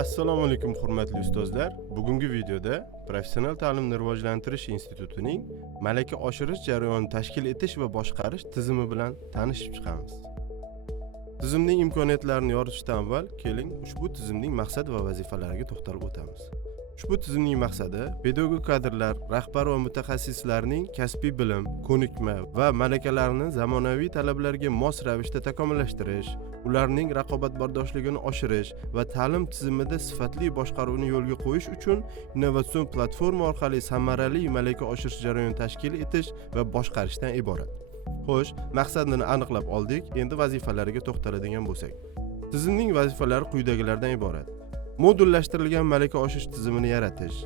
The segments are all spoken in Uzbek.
Assalomu alaykum hurmatli ustozlar. Bugungi videoda Professional ta'limni rivojlantirish institutining malaka oshirish jarayonini tashkil etish va boshqarish tizimi bilan tanishib chiqamiz. Tizimning imkoniyatlarini yoritishdan avval keling ushbu tizimning maqsad va vazifalariga to'xtalib o'tamiz. Ushbu tizimning maqsadi pedagogik kadrlar, rahbar va mutaxassislarning kasbiy bilim, ko'nikma va malakalarini zamonaviy talablarga mos ravishda takomillashtirish, ularning raqobatbardoshligini oshirish va ta'lim tizimida sifatli boshqaruvni yo'lga qo'yish uchun innovatsion platforma orqali samarali malaka oshirish jarayonini tashkil etish va boshqarishdan iborat. Xo'sh, maqsadini aniqlab oldik, endi vazifalariga to'xtaladigan bo'lsak. Tizimning vazifalari quyidagilardan iborat. Modullashtirilgan malaka oshirish tizimini yaratish,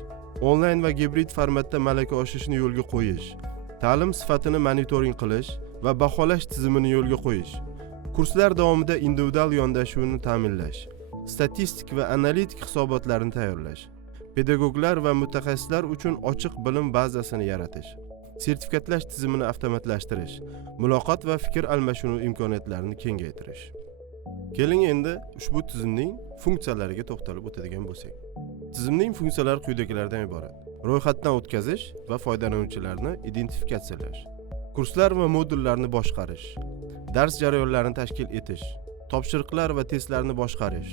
onlayn va gibrid formatda malaka oshirishni yo'lga qo'yish, ta'lim sifatini monitoring qilish va baholash tizimini yo'lga qo'yish, kurslar davomida individual yondashuvni ta'minlash, statistik va analitik hisobotlarni tayyorlash, pedagoglar va mutaxassislar uchun ochiq bilim bazasini yaratish, sertifikatlash tizimini avtomatlashtirish, muloqot va fikr almashinuv imkoniyatlarini kengaytirish. Keling endi ushbu tizimning funksiyalariga to'xtalib o'tadigan bo'lsak. Tizimning funksiyalari quyidagilardan iborat: ro'yxatdan o'tkazish va foydalanuvchilarni identifikatsiyalash, kurslar va modullarni boshqarish, dars jarayonlarini tashkil etish, topshiriqlar va testlarni boshqarish,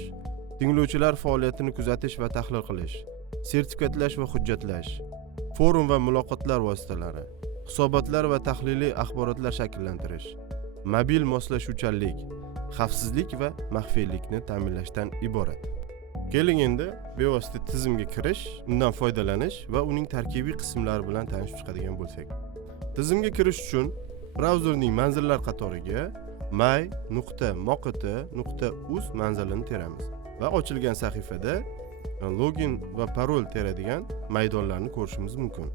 tinglovchilar faoliyatini kuzatish va tahlil qilish, sertifikatlash va hujjatlash, forum va muloqotlar vositalari, hisobotlar va tahliliy axborotlar shakllantirish, mobil moslashuvchanlik, xavfsizlik va maxfiylikni ta'minlashdan iborat. Keling endi bevosita tizimga kirish, undan foydalanish va uning tarkibiy qismlari bilan tanishib chiqadigan bo'lsak. Tizimga kirish uchun brauzerning manzillar qatoriga my.moqit.uz manzilini teramiz va ochilgan sahifada login va parol teradigan maydonlarni ko'rishimiz mumkin.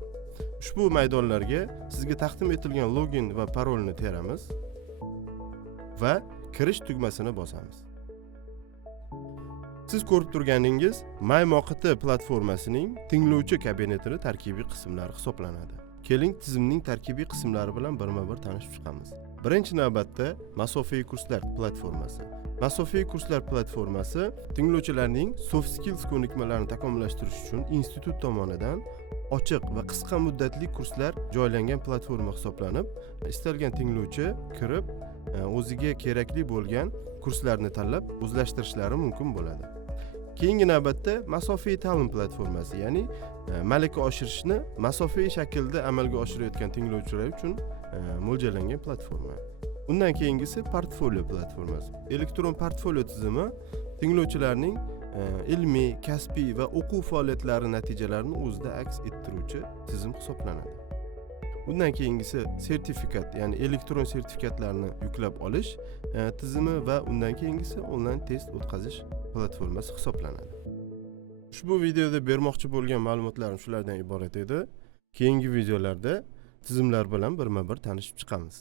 Ushbu maydonlarga sizga taqdim etilgan login va parolni teramiz va kirish tugmasini bosamiz. Siz ko'rib turganingiz MyMoqit platformasining tinglovchi kabinetini tarkibiy qismlari hisoblanadi. Keling tizimning tarkibiy qismlari bilan birma-bir tanishib chiqamiz. Birinchi navbatda masofaviy kurslar platformasi. Masofaviy kurslar platformasi tinglovchilarning soft skills ko'nikmalarini takomillashtirish uchun institut tomonidan ochiq va qisqa muddatli kurslar joylangan platforma hisoblanib, istalgan tinglovchi kirib o'ziga kerakli bo'lgan kurslarni tanlab o'zlashtirishlari mumkin bo'ladi. Keyingi navbatda masofaviy ta'lim platformasi, ya'ni malaka oshirishni masofaviy shaklda amalga oshirayotgan tinglovchilar uchun mo'ljallangan platforma. Undan keyingisi portfolio platformasi. Elektron portfolio tizimi tinglovchilarning ilmiy, kasbiy va o'quv faoliyatlari natijalarini o'zida aks ettiruvchi tizim hisoblanadi. Bundan keyingisi sertifikat, ya'ni elektron sertifikatlarni yuklab olish tizimi va undan keyingisi onlayn test o'tkazish platformasi hisoblanadi. Ushbu videoda bermoqchi bo'lgan ma'lumotlarim shulardan iborat edi. Keyingi videolarda tizimlar bilan birma-bir tanishib chiqamiz.